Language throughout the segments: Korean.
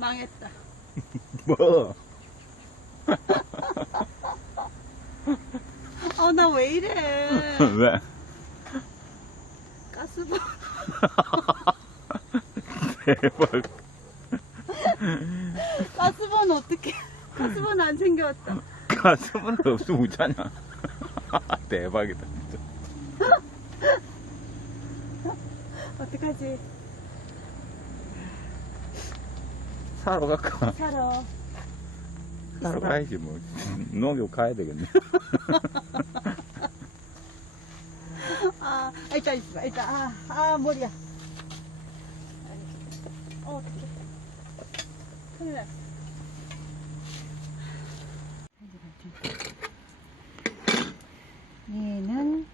망했다. 뭐? 나 왜 이래? 왜? 가스번. 대박. 가스번 어떡해? 가스번 안 생겨왔다. 가슴은 없으면 웃잖아. 대박이다 진짜. 어떡하지? 사러 갈까? 사러 가야지 뭐. 농협 가야 되겠네. 일단 있어. 일단 머리야. 어떡해. 큰일 났어. 얘는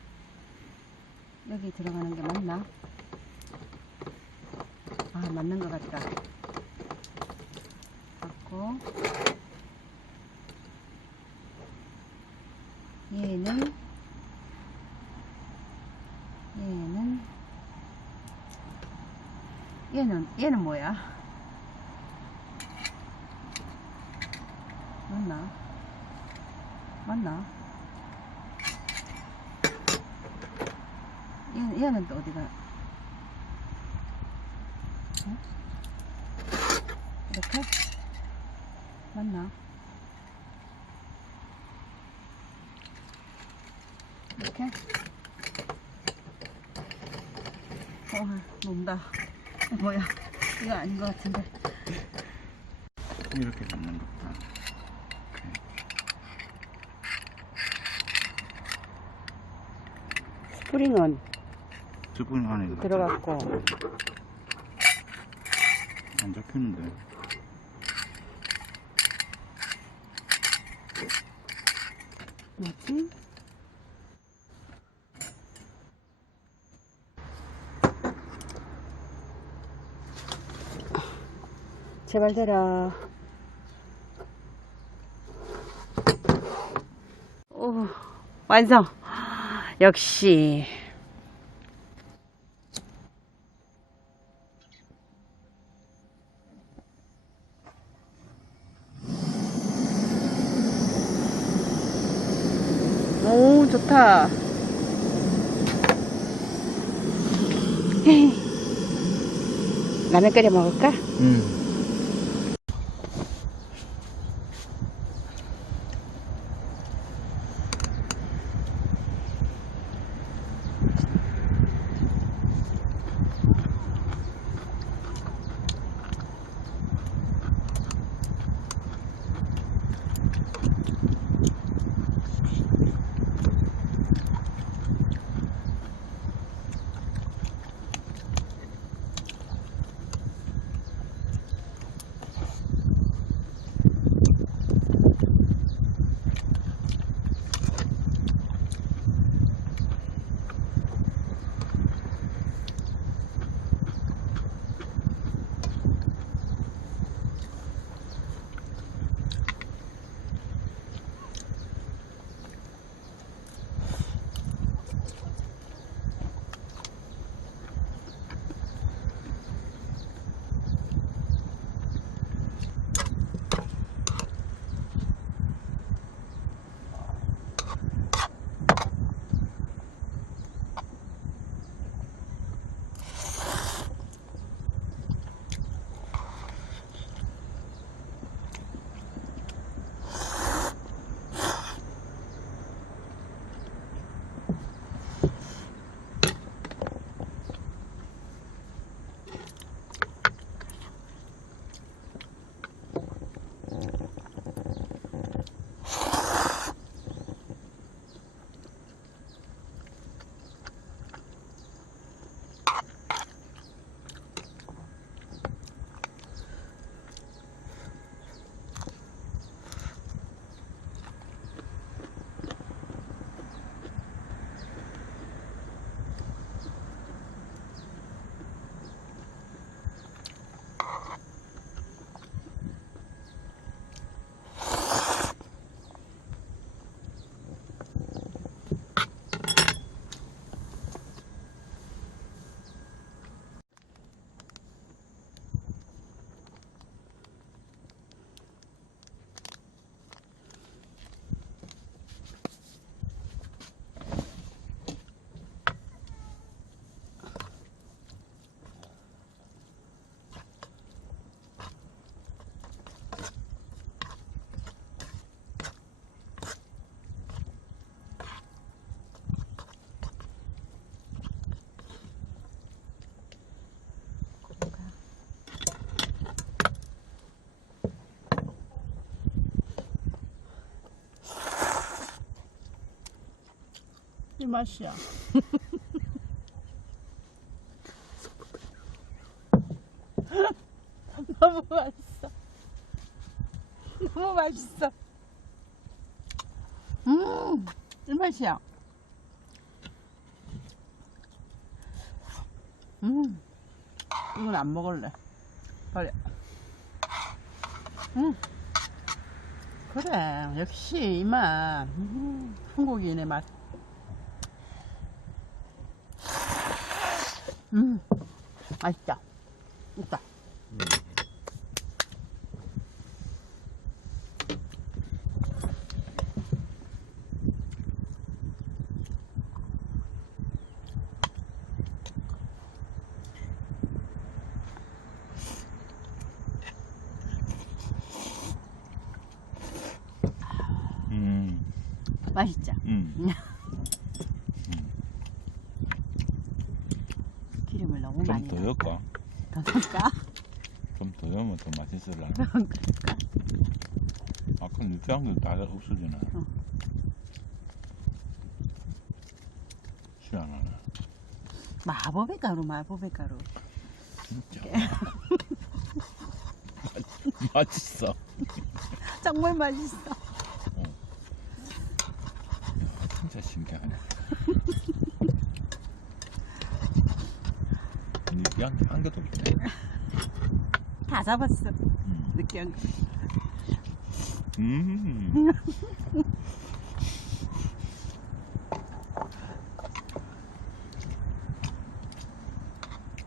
여기 들어가는 게 맞나? 맞는 것 같다. 맞고 얘는 뭐야? 맞나? 얘는 또 어디가? 이렇게? 맞나? 이렇게? 논다. 뭐야? 이거 아닌 것 같은데. 이렇게 잡는 것보다. 스프링은 스프링 안에 들어갔고 안 잡히는데. 뭐지? 제발 되라. 오, 완성. 역시. 오, 좋다. 라면 끓여 먹을까? 어디 맛이야? 너무 맛있어. 너무 맛있어. 이 맛이야. 이건 안 먹을래. 버려. 그래, 역시 이 맛. 한국인의 맛. 맛있다. 있다. 맛있죠? 기름을 너무 많이 좀 더 넣을까? 더 넣을까? 좀 더 넣으면 더 맛있으려나? 그럴까? 아까 느끼한 게 다 없어지네. 희한하네. 마법의 가루, 마법의 가루. 진짜. 맛있어. 정말 맛있어. 진짜 신기하네. 느끼한 게 한 개도 없네. 다 잡았어. 느끼한 거.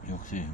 역시.